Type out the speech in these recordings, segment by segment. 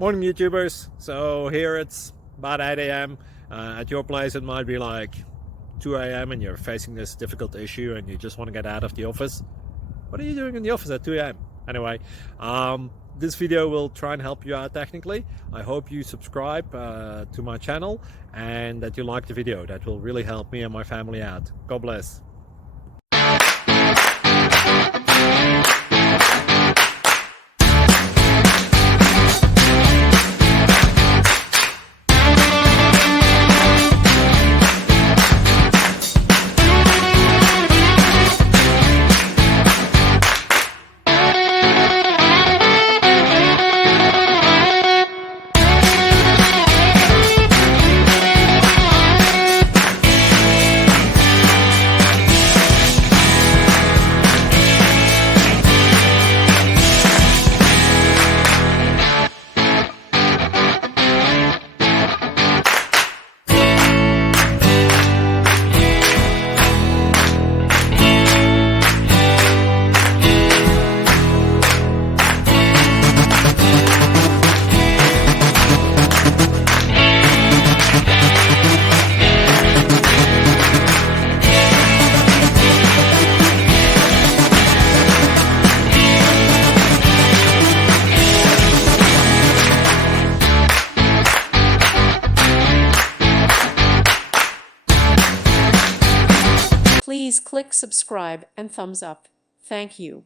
Morning YouTubers. So here it's about 8 a.m. At your place it might be like 2 a.m. and you're facing this difficult issue and you just want to get out of the office. What are you doing in the office at 2 a.m.? Anyway, this video will try and help you out technically. I hope you subscribe to my channel and that you like the video. That will really help me and my family out. God bless. Please click subscribe and thumbs up. Thank you.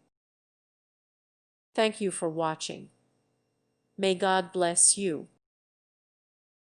Thank you for watching. May God bless you.